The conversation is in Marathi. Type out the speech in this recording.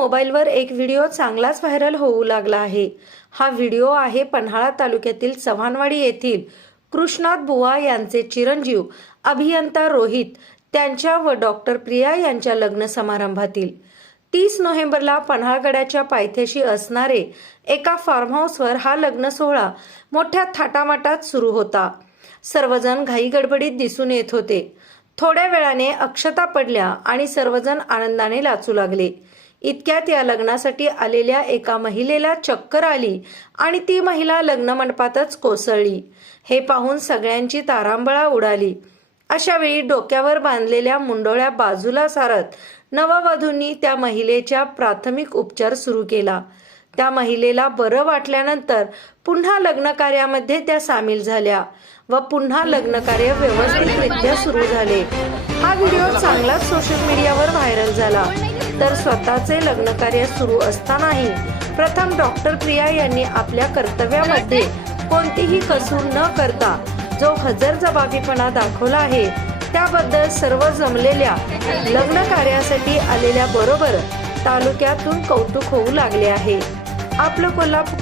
मोबाईलवर एक व्हिडिओ चांगलाच व्हायरल होऊ लागला आहे। हा व्हिडिओ आहे पन्हाळा तालुक्यातील चव्हाणवाडी येथील कृष्णात बुवा यांचे चिरंजीव अभियंता रोहित त्यांच्या व डॉक्टर प्रिया यांच्या लग्न समारंभातील 30 नोव्हेंबरला पन्हाळगडाच्या पायथ्याशी असणारे एका फार्म हाऊसवर हा लग्न सोहळा मोठ्या थाटामाटात सुरू होता। सर्वजण घाई गडबडीत दिसून येत होते। थोड्या वेळाने अक्षता पडल्या आणि सर्वजण आनंदाने नाचू लागले। इतक्यात या लग्नासाठी आलेल्या एका महिलेला चक्कर आली आणि ती महिला लग्न मंडपातच कोसळली। हे पाहून सगळ्यांची तारांबळा उडाली। अशा वेळी डोक्यावर बांधलेल्या मुंडोळ्या बाजूला सारत नववधूंनी त्या महिलेच्या प्राथमिक उपचार सुरू केला। त्या महिलेला बरं वाटल्यानंतर पुन्हा लग्न कार्यामध्ये त्या सामील झाल्या व पुन्हा लग्न कार्य व्यवस्थितरित्या सुरू झाले। हा व्हिडिओ चांगलाच सोशल मीडियावर व्हायरल झाला। तर स्वतःचे लग्न कार्य सुरू असतानाही प्रथम डॉक्टर प्रिया यांनी आपल्या कर्तव्यामध्ये कोणतीही कसूर न करता जो हजरजबाबीपणा दाखवला आहे त्याबद्दल सर्व जमलेल्या लग्न कार्यासाठी आलेल्या बरोबर तालुक्यातून कौतुक होऊ लागले आहे। आपलं कोल्हापूर